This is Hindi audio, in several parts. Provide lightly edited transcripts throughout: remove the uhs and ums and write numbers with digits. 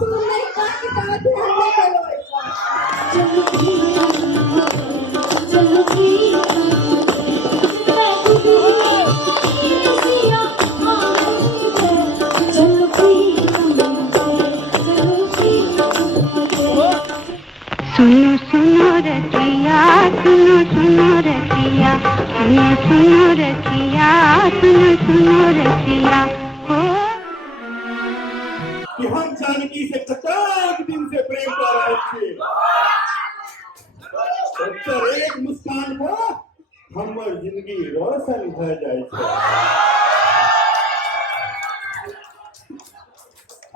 तू नहीं का कि बात हल्ला करो सुनो सुनो रतिया सुनो सुनो रतिया सुनो सुनो रतिया सुनो सुनो रतिया कि हम जानकी से कतक दिन से प्रेम कर रहे थे ओकर एक मुस्कान पर हमर जिंदगी रोशन भ जाए छे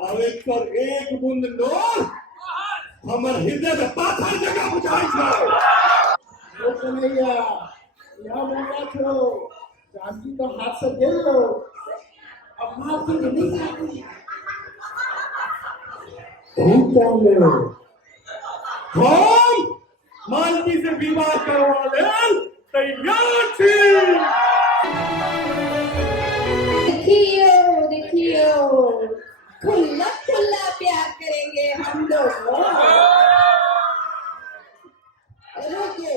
अब एकर एक बूंद नूर हमर हृदय में पाथर जगह बुझाई छे ओ कन्हैया यहाँ बोला छो जानकी तो हाथ से गेल लो अब मार के नहीं आती हम मालती से विवाह करवा लेल तैयार छी देखियो खुला खुला प्यार करेंगे हम दोनों रुको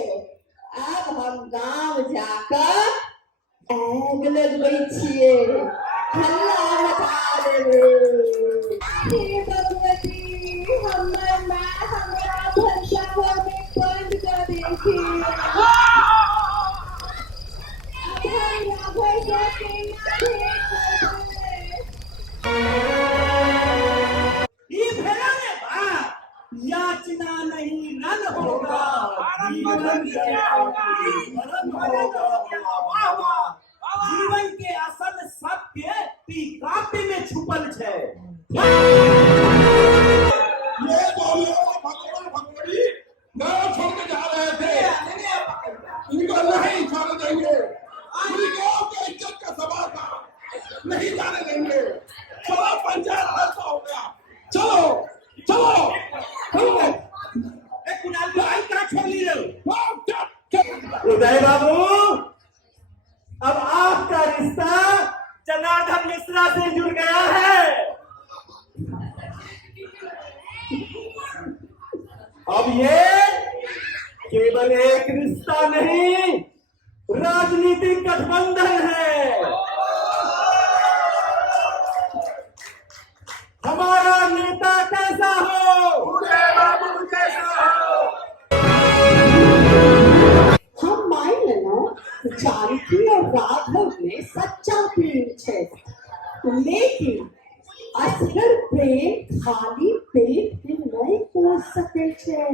अब हम गांव जाकर आग लगबै छिए हल्ला मचा देबे हे भगवती हमर माँ हमरा भंसा घर में बंद कर देखी याचना नहीं रन होगा जीवन जीवन के असल सत्य काव्य में छुपल है ये बोलो भगवान भगवती गाँव छोड़ के जा रहे थे इनको नहीं जाने देंगे पूरी गाँव के इज्जत का सवाल था नहीं जाने देंगे चलो पंचायत हादसा हो गया चलो चलो चलो कुणाल भाई कहाँ छोड़ ली उदय बाबू अब आपका रिश्ता जनार्दन मिश्रा से जुड़ गया है अब ये केवल एक रिश्ता नहीं राजनीतिक गठबंधन है हमारा नेता कैसा हो उदय बाबू कैसा हो हम मान लेना जानकी और राघव में सच्चा प्रेम है लेकिन असगर प्रेम खाली पेट में नहीं पहुंच सके छे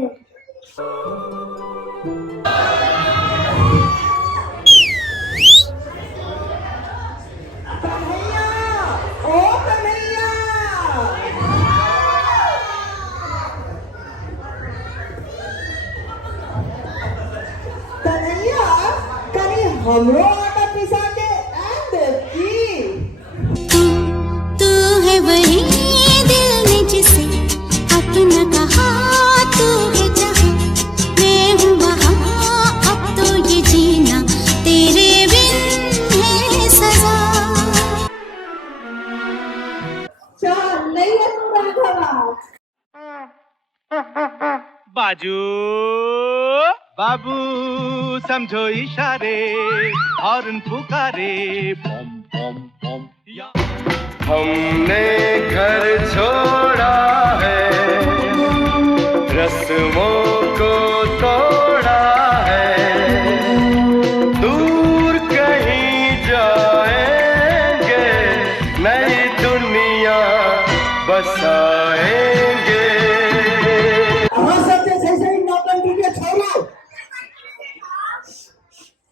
कन्हैया ओ कन्हैया कन्हैया कहीं हमरो आटा पिसा के एंड की तू है वही दिल ने जिसे अपना कहा तू है जहाँ मैं हूँ वहाँ अब तो ये जीना तेरे बिन है सजा चल नहीं है तू राघव बाजू बाबू समझो इशारे हॉर्न पुकारे बम बम बम हमने घर छोड़ा है रस्मों को तोड़ा है दूर कहीं जाएंगे नई दुनिया बसाएंगे हाँ सच्चे सही सही नौटंकी के छोड़ो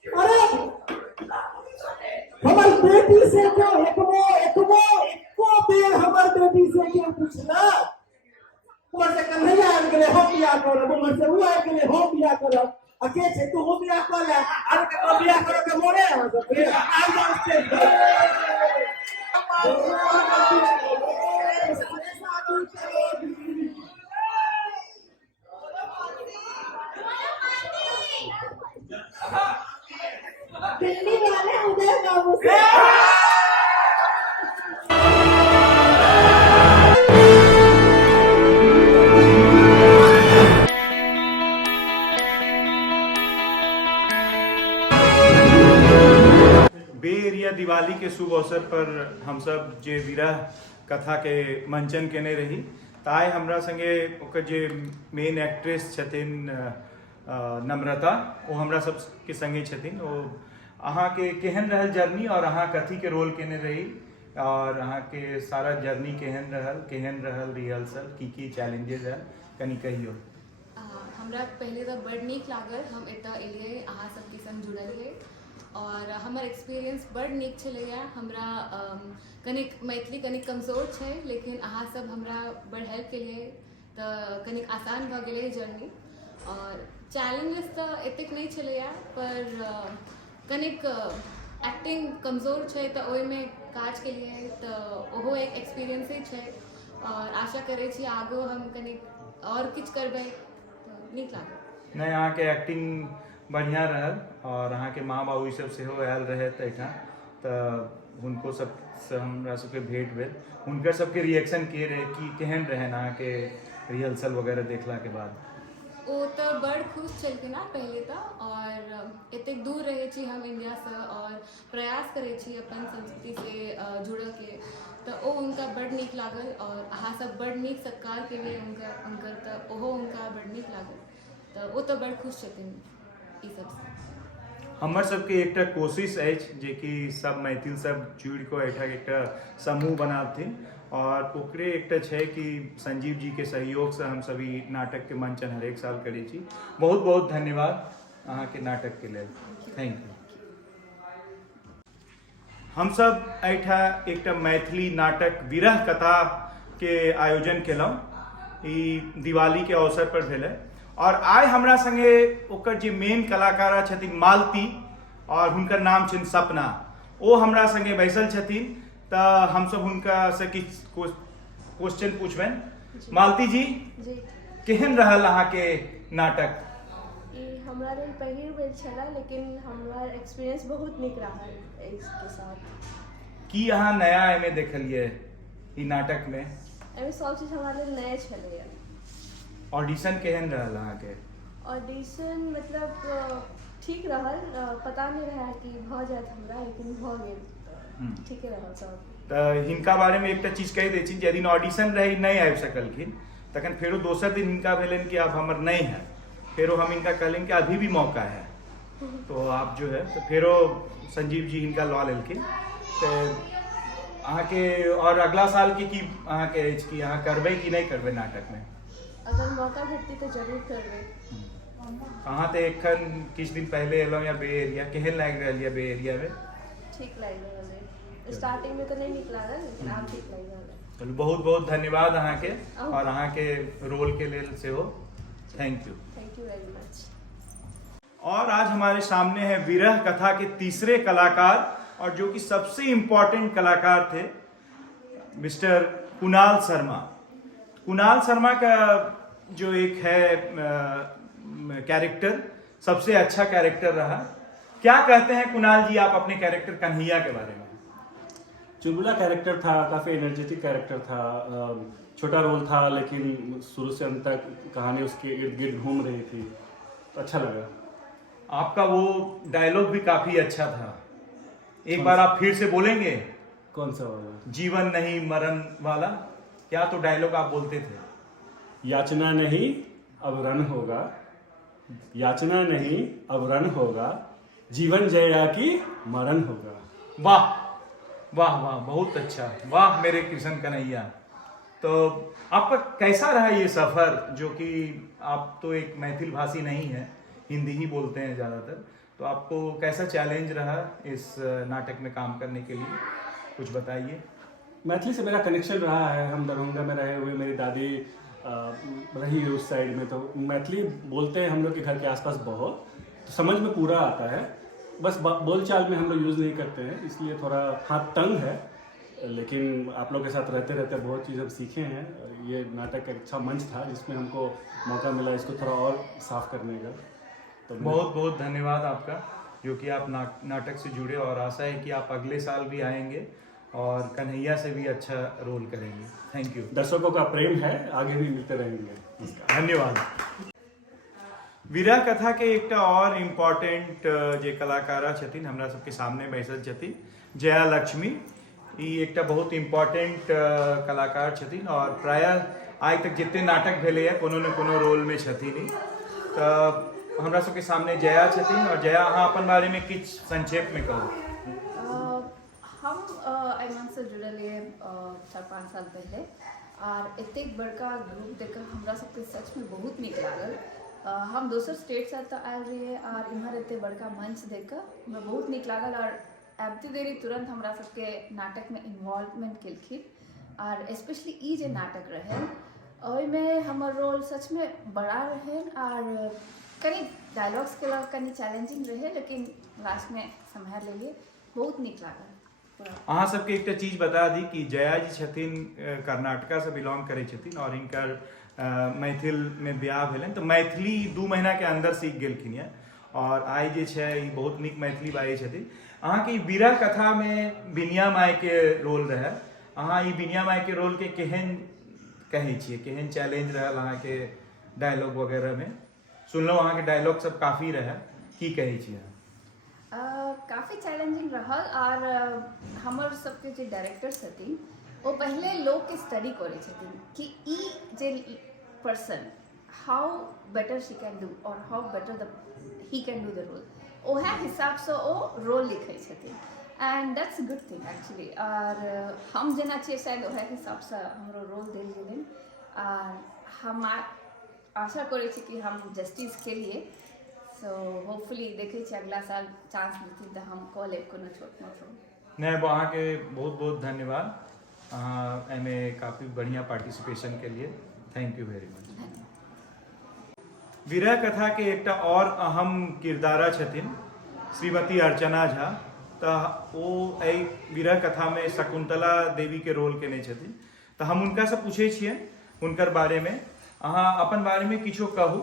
अरे हमार बेटी से जो एको बेर हमार बेटी से क्या पूछना उमर से कन्हैया आ गेले हो बियाह करब उमर से वो आ गेले हो बियाह करब अके छे तू हो बियाह कर ले अरे के बियाह करो के मोरे हम सब आ जाओ स्टेज दिल्ली वाले उदय बाबू से के शुभ अवसर पर हम सब जे विरह कथा के मंचन केने रही ताय हमरा संगे ओकर जे मेन एक्ट्रेस छथिन नम्रता वो हमरा सब के संगे छथिन। वो अहाँ के केहन रहल जर्नी और अहाँ कथी के रोल केने रही और अहाँ के सारा जर्नी केहन रहल रिहर्सल की चैलेंजेस है कनी कहियो। हमरा पहले तो बड़ नीक लागल हम एतऽ एलिए अहाँ सबके संग जुड़ल रहिए और हमर एक्सपीरियंस बड़ नीक छलैए। हमरा कनिक मैथिली कनिक कमजोर छै लेकिन अहाँ सब हमरा बड़ हेल्प केलिए तऽ कनिक आसान भऽ गेलै जर्नी। और चैलेंजेस तऽ एतेक नहीं छलैए पर कनिक एक्टिंग कमजोर छै तऽ ओहिमे काज केलिए तऽ ओहो एक एक्सपीरियंस ही छै और आशा करै छी आगो हम कनिक और किछु करबै तऽ नीक लागत। नहीं अहाँ के एक्टिंग बढ़िया रहल और अहाँ के माँ बाबू सब सेहो आयल रहे एहिठाम तऽ हुनको सब से हमरा सबके भेंट भेल हुनकर सबके रिएक्शन के रहे कि केहन रहन अहाँ के रिहर्सल वगैरह देखला के बाद। ओ तऽ बड़ खुश छलखिन पहले तऽ और एतेक दूर रहै छी हम इंडिया से और प्रयास करै छी अपन संस्कृति से जुड़ऽ के तऽ ओ हुनका बड़ नीक लागल और अहाँ सब बड़ नीक सत्कार केलिए हुनकर तऽ ओहो हुनका बड़ नीक लागल तऽ ओ तऽ बड़ खुश छथिन ई सबसे। हमर सबके एकटा कोशिश अछि जे कि सब मैथिल सब जुड़ि कऽ एहिठाम एकटा समूह बनाथिन और ओकरे एकटा छै कि संजीव जी के सहयोग से हम सभी नाटक के मंचन हर एक साल करै छी। बहुत बहुत धन्यवाद अहाँ के नाटक के लेल। Thank you. हम सब एहिठाम एकटा मैथिली नाटक विरह कथा के आयोजन केलहुँ ई दिवाली के अवसर पर भेलै और आइ हमरा संगे ओकर जे मेन कलाकारा छथिन मालती और हुनकर नाम छनि सपना ओ हमरा संगे बैसल छथिन तऽ हम सब हुनका से किछु क्वेश्चन पूछबनि। मालती जी केहन रहल अहाँ के नाटक? ई हमरा लेल पहिल बेर छला लेकिन हमर एक्सपीरियंस बहुत नीक रहल इसके साथ। की अहाँ नया एमे देखलिए ई नाटक में? एहिमे सब चीज हमरा लेल नया छलैया। ऑडिशन केहन रहल अहाँ के? ऑडिशन मतलब ठीक रहल पता नहीं रहा कि भऽ जायत हमरा लेकिन भऽ गेल ठीके रहल सब। तऽ हिनका बारे में एकटा चीज कहि दै छी जे दिन ऑडिशन रही नहीं आबि सकलखिन तखन फेरो दोसर दिन हिनका भेलनि कि अब हमर नहीं है फेरो हम इनका कहलिन कि अभी भी मौका है तो आप जो है तो फेरो संजीव जी हिनका लऽ लेलखिन। तऽ अहाँ के और अगला साल की अहाँ के अछि कि अहाँ करबै कि नहीं करबै नाटक में? अगर मौका भेटती तो जरूर करबै। अहाँ तऽ एखन किछु दिन पहले एलहुँ या बे एरिया केहन लागि रहल यऽ बे एरिया में? ठीक लागि रहल है। स्टार्टिंग में तो नहीं नीक लागल लेकिन आब ठीक लागि रहल है। चलू बहुत बहुत धन्यवाद अहाँ के और अहाँ के रोल के लेल सेहो thank you. Thank you very much. और आज हमारे सामने है विरह कथा के तीसरे कलाकार और जो कि सबसे इम्पोर्टेंट कलाकार थे मिस्टर कुणाल शर्मा। कुणाल शर्मा का जो एक है कैरेक्टर सबसे अच्छा कैरेक्टर रहा। क्या कहते हैं कुणाल जी आप अपने कैरेक्टर कन्हैया के बारे में? चुलबुला कैरेक्टर था, काफ़ी एनर्जेटिक कैरेक्टर था, छोटा रोल था लेकिन शुरू से अंत तक कहानी उसके इर्द गिर्द घूम रही थी तो अच्छा लगा। आपका वो डायलॉग भी काफ़ी अच्छा था, एक बार आप फिर से बोलेंगे? कौन सा वाला? जीवन नहीं मरण वाला क्या तो डायलॉग आप बोलते थे? याचना नहीं अब रण होगा, याचना नहीं अब रण होगा, जीवन जया की मरण होगा। वाह वाह वाह बहुत अच्छा, वाह मेरे कृष्ण कन्हैया। तो आपका कैसा रहा ये सफ़र जो कि आप तो एक मैथिल भाषी नहीं है, हिंदी ही बोलते हैं ज़्यादातर, तो आपको कैसा चैलेंज रहा इस नाटक में काम करने के लिए, कुछ बताइए। मैथिली से मेरा कनेक्शन रहा है, हम दरभंगा में रहे हुए, मेरी दादी रही उस साइड में, तो मैथिली बोलते हैं हम लोग के घर के आसपास बहुत, तो समझ में पूरा आता है, बस बोलचाल में हम लोग यूज़ नहीं करते हैं इसलिए थोड़ा हाथ तंग है, लेकिन आप लोग के साथ रहते रहते बहुत चीज़ हम सीखे हैं। ये नाटक एक अच्छा मंच था जिसमें हमको मौका मिला इसको थोड़ा और साफ करने का। तो बहुत बहुत धन्यवाद आपका जो कि आप नाटक से जुड़े और आशा है कि आप अगले साल भी आएंगे और कन्हैया से भी अच्छा रोल करेंगे। Thank you. दर्शकों का प्रेम है, आगे भी मिलते रहेंगे। धन्यवाद। विरह कथा के एकटा और इम्पोर्टेंट जे कलाकारा छथिन हमरा सबके सामने बैसल छथिन जया लक्ष्मी ई एकटा बहुत इम्पोर्टेंट कलाकार छथिन और प्रायः आइ तक जितने नाटक भेले है कोनो न कोनो रोल में छथिन ई। तऽ हमरा सबके सामने जया छथिन और जया अहाँ अपन बारे में किछ संक्षेप में कहू। हम एमन से जुड़ल है 4-5 साल पहले और एतेक बड़का ग्रुप देखकर हमरा सबके सच में बहुत निक लागल। हम दोसर स्टेट से तो आयल रहिए और इम्हर एते बड़का मंच देखकर हमरा बहुत निक लागल और आबते देरी तुरंत हमरा सबके नाटक में इन्वॉल्वमेंट केलखिन और स्पेशली ई जे नाटक रहे ओहिमे हमर रोल सच में बड़ा रहे और कनी डायलॉग्स के लग कनी चैलेंजिंग रहे लेकिन लास्ट में सम्हार लेलिए, बहुत निक लागल। अहाँ सबके एक चीज बता दी कि जया जी छथिन कर्नाटका से बिलोंग करे छथिन और इनकर मैथिल में ब्याह भेलन तो मैथिली 2 महीना के अंदर सीख गेलखिन है और आइ जे छै ई बहुत नीक मैथिली बाजै छथिन। अहाँ के बीरा कथा में बिनिया माय के रोल रहे, अहाँ ई बिनिया माय के रोल के केहन कहै छियै, केहन चैलेंज रहल अहाँ के डायलॉग वगैरह में? सुनलहुँ अहाँ के डायलॉग सब काफी रहे, की कहै छियै? काफ़ी चैलेंजिंग रहल और हमर सबके जे डायरेक्टर छथिन वो पहले लोग के स्टडी करे छथिन कि ई जे person how better she can do और how better the he can do the role, ओहे हिसाब से ओ रोल लिखे छथिन and that's good thing actually. और हम जेना छियै शायद ओहे हिसाब से हमरो रोल देल गेलै और हम आशा करै छी कि हम जस्टिस के लिए सो होपफुली देखे छी अगला साल चांस देती तो हम कॉल लेब कोनो छोट मोट रोल। नहीं अहाँ के बहुत बहुत धन्यवाद, अहाँ एमे काफी बढ़िया पार्टिसिपेशन के लिए, थैंक यू वेरी मच। विरह कथा के एकटा और अहम किरदारा छथिन श्रीमती अर्चना झा। तो वो विरह कथा में शकुंतला देवी के रोल केने छथिन तो हम उनका से पूछे छियै हुनकर बारे में, अहाँ अपन बारे में किछो कहू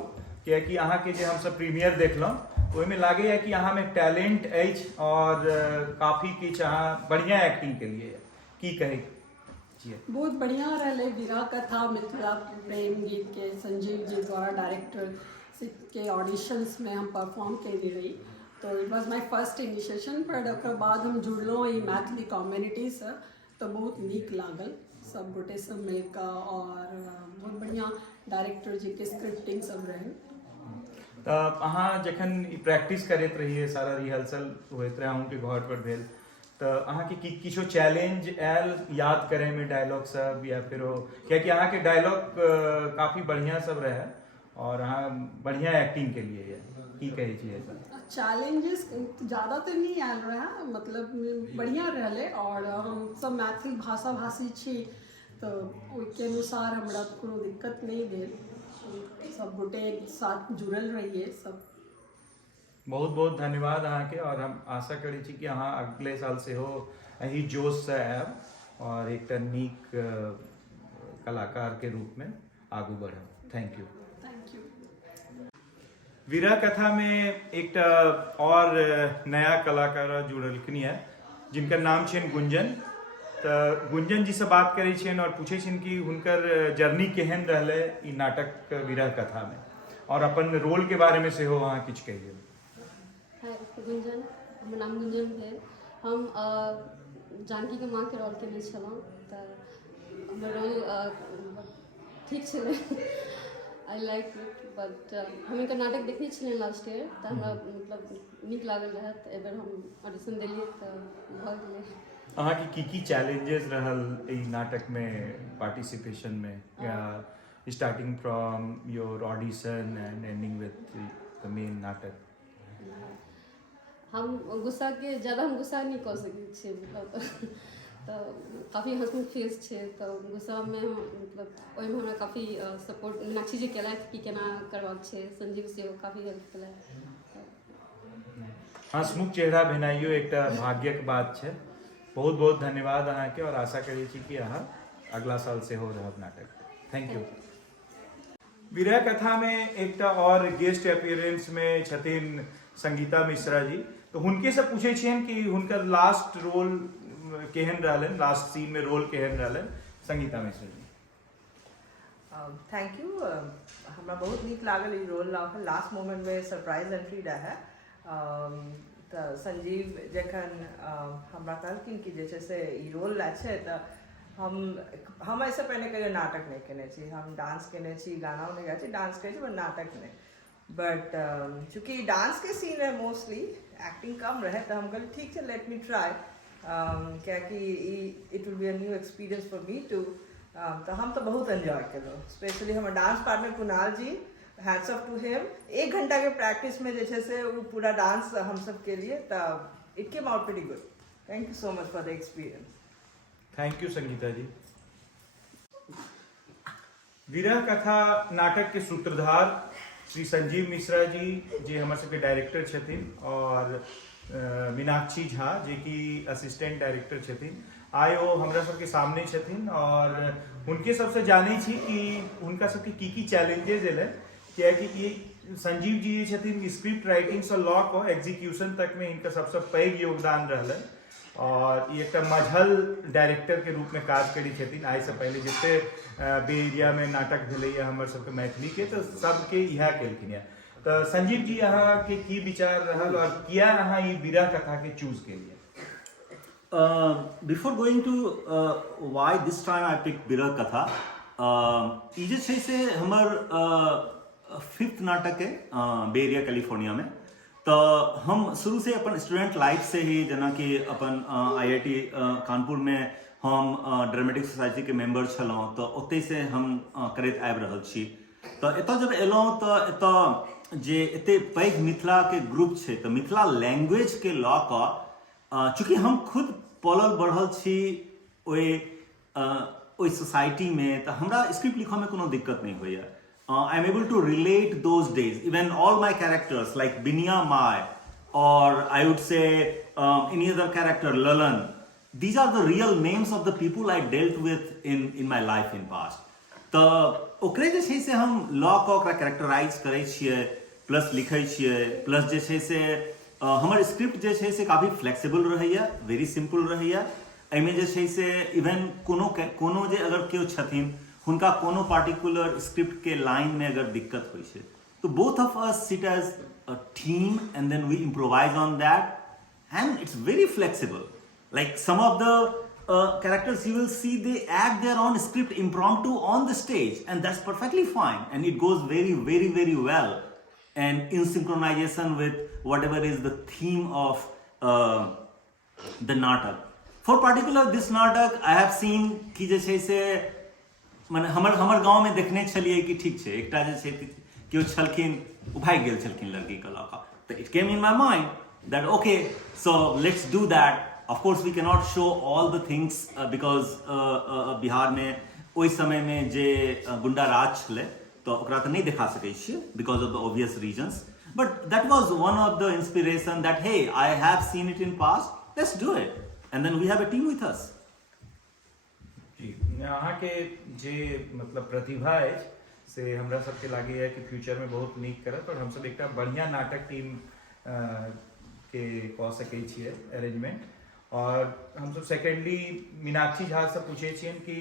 कि अहाँ के जे हम सब प्रीमियर देखलहुँ ओहिमे लागैए कि अहाँ में टैलेंट अछि और काफी किछु अहाँ बढ़िया एक्टिंग के लिए की कहै छियै? बहुत बढ़िया रहे विरह कथा मिथिला प्रेम गीत के संजीव जी द्वारा डायरेक्टर के ऑडिशंस में हम परफॉर्म कैली रही तो it was my first initiation पर ओकर बाद हम जुड़लहुँ ई मैथिली कम्युनिटी से तो बहुत नीक लागल सब गोटे सब मिलकर और बहुत बढ़िया डायरेक्टर जी के स्क्रिप्टिंग सब रहे। तो अहाँ जखन प्रैक्टिस करैत रहिए सारा रिहर्सल होइत रहे अहूँके घर पर भेल तो अहाँ के किछो चैलेंज आयल याद करे में डायलॉग सब या फिर कियाकि अहाँ के डायलॉग काफी बढ़िया सब रहे और अहाँ बढ़िया एक्टिंग के लिए है, की कहै छियै सर? चैलेंजेस ज़्यादा तो नहीं आयल रहा, मतलब बढ़िया रहे और हम सब मैथिली भाषा भाषी छी तो ओके अनुसार हमरा कोनो दिक्कत नहीं भेल, सब गोटे एक साथ जुड़ल रहिए सब। बहुत बहुत धन्यवाद अहाँ के और हम आशा करै छी कि अहाँ अगले साल से हो एही जोश से आयब और एक नीक कलाकार के रूप में आगू बढ़ब। Thank you. विरह कथा में एक और नया कलाकार जुड़लखिन है जिनकर नाम छन गुंजन। तो गुंजन जी से बात करै छियनि और पूछे छियनि कि हुनकर जर्नी केहन रहलै ई नाटक विरह कथा में और अपन रोल के बारे में सेहो अहाँ किछु कहिए। हाय गुंजन, हमर नाम गुंजन भेल। हम जानकी के माँ के रोल केने छलहुँ तो हमर रोल ठीक छलै, आई लाइक इट बट हम इनका नाटक देखने छलियै लास्ट ईयर तो हमरा मतलब नीक लागल रहे तो एबर हम ऑडिशन देलियै तो भऽ गेलै। अहाँ के की चैलेंजेस रहल ई नाटक में पार्टिसिपेशन में, starting from your audition and ending with the main नाटक? हम गुस्सा के ज़्यादा हम गुस्सा नहीं कऽ सकै छियै, मतलब तो काफ़ी हंसमुख फेस छे तो गुस्सा में हम मतलब ओहिमे हमरा काफ़ी सपोर्ट मीनाक्षी जी केलथि कि केना करबाक छै, संजीव से काफ़ी हेल्प केलथि। हंसमुख चेहरा भेनाइयो एकटा भाग्यक बात छै। बहुत बहुत धन्यवाद अहाँ के और आशा करै छी कि अहाँ अगला साल से हो रहब नाटक। Thank you. विरह कथा में एकटा और गेस्ट अपीयरेंस में छथिन संगीता मिश्रा जी, तो हुनके से पूछे छियनि कि हुनकर लास्ट रोल केहन रहलन, लास्ट सीन में रोल केहन रहलन? संगीता मिश्रा जी। Thank you. हमरा बहुत नीक लागल ई रोल, लास्ट मोमेंट में सरप्राइज एंट्री रहे तो संजीव जखन हमरा कहलखिन कि जे छै से ई रोल लै छै तो हम ऐसे पहले कहियो नाटक नहीं केने छी, हम डांस केने छी, गाना नहीं गाए छी, डांस करे छी पर नाटक नहीं। बट चूँकि डांस के सीन है मोस्टली, एक्टिंग कम रहे तो हम कहली ठीक है लेट मी ट्राई, क्या कि it will be a new experience for me too. तो हम तो बहुत एंजॉय करो, स्पेशली हमारे dance partner Kunal ji, hats off to him. 1 घंटा के प्रैक्टिस में जैसे से वो पूरा डांस हम सब के लिए, तब it came out pretty good. Thank you so much for the experience. Thank you Sangeeta ji. विरह कथा नाटक के सूत्रधार श्री संजीव मिश्रा जी जे हमारे सबके डायरेक्टर छथिन और मीनाक्षी झा जे कि असिस्टेंट डायरेक्टर छथिन, आइ ओ हमरा सबके सामने छथिन और उनके सबसे जाने छी कि उनका सबके की चैलेंजेस एलै, कियाकि ये संजीव जी छथिन स्क्रिप्ट राइटिंग से लॉ को एग्जीक्यूशन तक में इनका सबसे पैघ योगदान रहलै और ये एक मझल डायरेक्टर के रूप में काज करी छथिन। आई से पहले जितने बे एरिया में नाटक भेलै हमर सबके मैथिली के तो सबके इएह केलखिन है। तो संजीव जी अहाँ के की विचार रहल और किया अहाँ ई विरह कथा के चूज केलिए? Before going to why this time I picked विरह कथा, ई जे छै से हमर 5th नाटक है बे एरिया कैलिफोर्निया में। तो हम शुरू से अपन स्टूडेंट लाइफ से ही जेना कि अपन IIT कानपुर में हम ड्रामेटिक सोसाइटी के मेंबर छलौं, तो ओतै से हम करैत आबि रहल छी। तो एतऽ जब एलौं तो एतऽ जे एते पैघ मिथिला के ग्रुप छै, तो मिथिला लैंग्वेज के लऽ कऽ चूँकि हम खुद पलल बढ़ल छी ओइ सोसाइटी में, तो हमरा स्क्रिप्ट लिखऽ में कोनो दिक्कत नहीं होइए। I'm able to relate those days. Even all my characters like Binya Mai or I would say any other character, Lalan, these are the real names of the people I dealt with in my life in past. तो ओकरे जे छै से हम लॉ को ओकरा कैरेक्टराइज करै छियै, प्लस लिखै छियै, प्लस जे छै से हमर स्क्रिप्ट जे छै से काफी फ्लेक्सिबल रहैया, वेरी सिंपल रहैया। एहिमे जे छै से इवन कोनो जे अगर केओ छथिन उनका कोनो पार्टिकुलर स्क्रिप्ट के लाइन में अगर दिक्कत होई छे तो both of us sit as a team and then we improvise on that and it's very flexible. Like some of the characters you will see they add their own script impromptu on the stage and that's perfectly fine and it goes very very very well and in synchronization with whatever is the theme of the natak. For particular this natak I have seen कि जे छै से माने हमर गांव में देखने छलिए कि ठीक छै एकटा जे छै केओ छलखिन ओ भाग गेल छलखिन लड़की के लऽ कऽ, तो it came in my mind that okay so let's do that. Of course we can not show all the things because Bihar में ओहि समय में जे गुंडा राज छलै तो ओकरा तऽ नहीं दिखा सकै छियै because of the obvious reasons, but that was one of the inspiration that hey I have seen it in past, let's do it and then we have a team with us. अहाँ के जे मतलब प्रतिभा है से हमरा सबके लागे है कि फ्यूचर में बहुत नीक करत और हम सब एक बढ़िया नाटक टीम के कह सकै छियै अरेंजमेंट। और हम सब सेकेंडली मीनाक्षी झा से पूछे छियन कि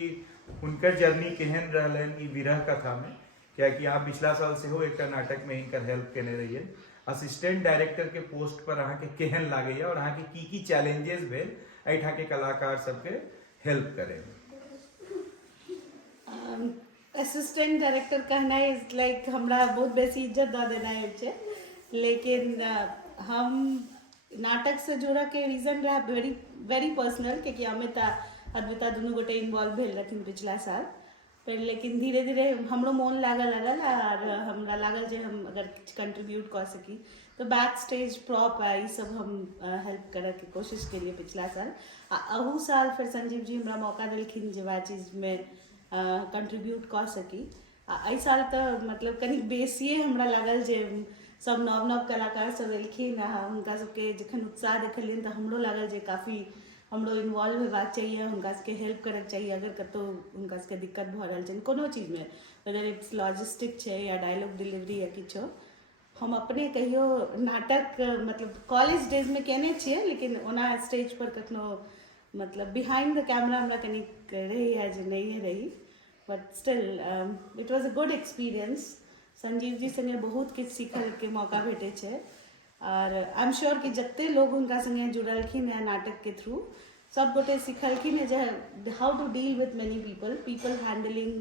उनकर जर्नी केहन रहलन ई विरह कथा में, क्या कि यहाँ पिछला साल से हो एक नाटक में इनकर हेल्प केने रहिए। असिस्टेंट डायरेक्टर के पोस्ट पर अहाँ के केहन लागे और अहाँ के की चैलेंजेस भेल एहिठा के कलाकार सबके हेल्प करे? असिस्टेंट डायरेक्टर कहना इज लाइक हमरा बहुत बेसी इज्जत दऽ देना है, लेकिन हम नाटक से जुड़ा के रीजन रहा वेरी वेरी पर्सनल, क्योंकि अमिता अद्विता दुनू गोटे इन्वॉल्व भेल रहथिन पिछला साल पर, लेकिन धीरे धीरे हमरो मोन लागल और हमरा लागल जे हम अगर कंट्रीब्यूट कर सकी तो बैक स्टेज प्रॉप ई सब हम हेल्प करे के कोशिश के लिए पिछला साल। अहू साल फिर संजीव जी हमरा मौका दिलखिन जे वह चीज में कंट्रीब्यूट कर सकी। एहि साल तो मतलब कनी बेसिए हमरा लागल जे सब नव नव कलाकार सब एलखिन, हुनका सबके जखन उत्साह देखलियन तो हमरो लागल जे काफ़ी हमरो इन्वॉल्व होबाक चाहिए, हुनका सबके हेल्प करक चाहिए अगर कतौ हुनका सबके दिक्कत भऽ रहल छनि कोनो चीज में, वेदर इट्स लॉजिस्टिक छै या डायलॉग डिलीवरी या किछो। हम अपने कहियो नाटक मतलब कॉलेज डेज में केने छियै, लेकिन ओना स्टेज पर कखनो मतलब बिहाइंड द कैमरा हमरा कनी रही है जे नहीं रही, but still it was a good experience. Sanjeev ji संगे बहुत किछु सीखल के मौका भेटे छै और आई एम श्योर कि जत्ते लोग उनका संगे जुड़लखिन है नाटक के थ्रू सब गोटे सिखलखिन है जे how to deal with many people handling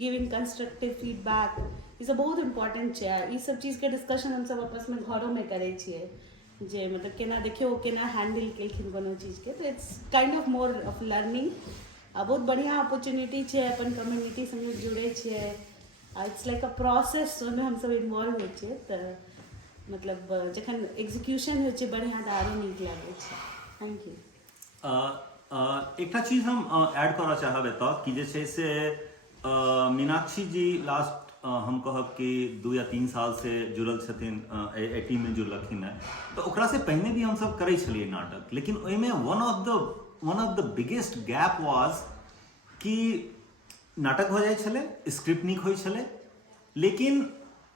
giving constructive feedback ई सब बहुत इम्पोर्टेंट छै। ई सब चीज के डिस्कशन हम सब आपस में घरों में करे छिए जे मतलब केना देखियो केना हैंडल केलखिन कोनो चीज के, तो it's kind of more of learning. बहुत बढ़िया अपॉर्चुनिटी छै, अपन कम्युनिटी संगे जुड़े छिए, इट्स लाइक अ प्रोसेस में हम सब इन्वॉल्व हो छिए, तो मतलब जखन एग्जीक्यूशन हो छै बढ़िया तो आरो नीक लागे छै। Thank you. एकटा चीज हम ऐड करऽ चाहब एतऽ कि जे छै से मीनाक्षी जी लास्ट हम कहब कि 2 या 3 साल से जुड़ल छथिन, टीम में जुड़लखिन है, तो ओकरा से पहिने भी हम सब करै छलिए नाटक, लेकिन ओहिमे one of the biggest gap was कि नाटक हो जाइ छलै, स्क्रिप्ट नीक होइ छलै, लेकिन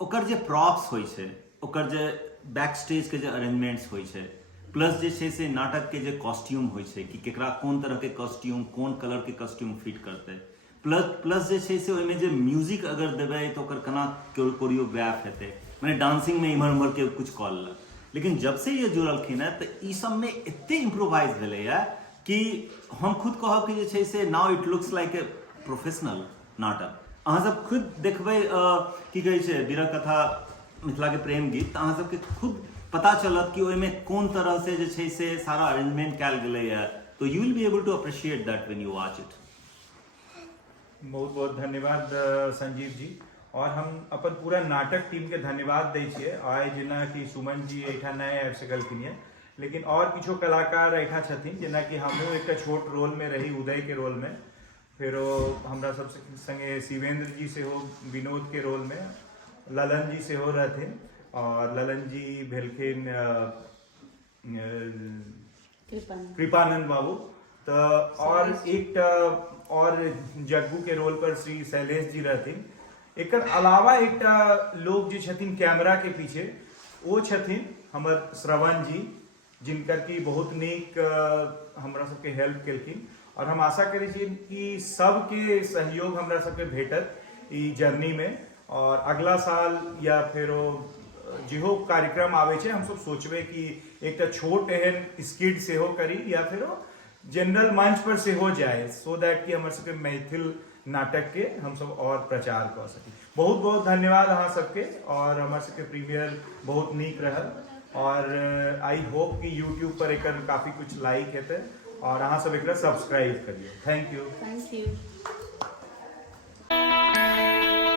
ओकर जे प्रॉप्स होइ छै, ओकर जे बैक स्टेज के जे अरेंजमेंट्स होइ छै, प्लस जे छै से नाटक के जे कॉस्ट्यूम होइ छै कि केकरा कोन तरह के कॉस्ट्यूम, कोन कलर के कॉस्ट्यूम फिट करतै, प्लस जे छै से ओहिमे जे म्यूजिक अगर देबै तऽ ओकर केना कोरियोग्राफ हेतै, माने डांसिंग में इम्हर उम्हर के कुछ कऽ लेलक। लेकिन जब से ये जुड़लखिन है तऽ ई सब में एते इम्प्रोवाइज भेलैया कि हम खुद कहब कि जे छै से now it looks like a professional नाटक। अहाँ सब खुद देखबै की कहै छै वीरह कथा मिथिला के प्रेम गीत, तऽ अहाँ सबके खुद पता चलत कि ओहिमे कोन तरह से जे छै से सारा अरेंजमेंट कयल गेलैया, तो you will be able to appreciate that when you watch it. बहुत बहुत धन्यवाद संजीव जी, और हम अपन पूरा नाटक टीम के धन्यवाद दै छियै। आइ जेना कि सुमन जी एहिठा नहि आबि सकलखिन है, लेकिन और किछो कलाकार एहिठा छथिन, जेना कि हमहूँ एकटा छोट रोल में रही, उदय के रोल में, फेरो हमरा सब संगे शिवेंद्र जी सेहो विनोद के रोल में, ललन जी सेहो रहथिन, और ललन जी भेलखिन कृपानंद बाबू, तो और एक और जग्गू के रोल पर श्री शैलेश जी रहथिन। एकर अलावा एक लोग जे छथिन कैमरा के पीछे, वो छथिन हमर श्रवण जी, जिनकर की बहुत नीक हमरा सबके हेल्प केलखिन, और हम आशा करै छी कि सबके सहयोग हमरा सबके भेटत ई जर्नी में, और अगला साल या फेरो जेहो कार्यक्रम आवे छै हम सब सोचबे कि एकटा छोट एहन स्किट सेहो करी, या फेरो जनरल मंच पर सेहो जाए, सो दैट कि हमर सबके मैथिल नाटक के हम सब और प्रचार कर सकी। बहुत बहुत धन्यवाद अहाँ सबके, और हमर सबके प्रीमियर बहुत नीक रहल, और आई होप कि यूट्यूब पर एकर काफी कुछ लाइक हेतै, और अहाँ सब एकरा सब्सक्राइब करियो। Thank you.